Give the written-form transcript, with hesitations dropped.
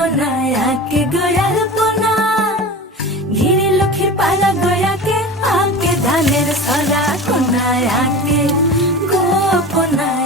কোনায় আঁকে গোয়াল পোনা, ঘিরে লক্ষ্মীর পালা গয়াকে আঁকে ধানের সরা কোনায় আঁকে গোপনা।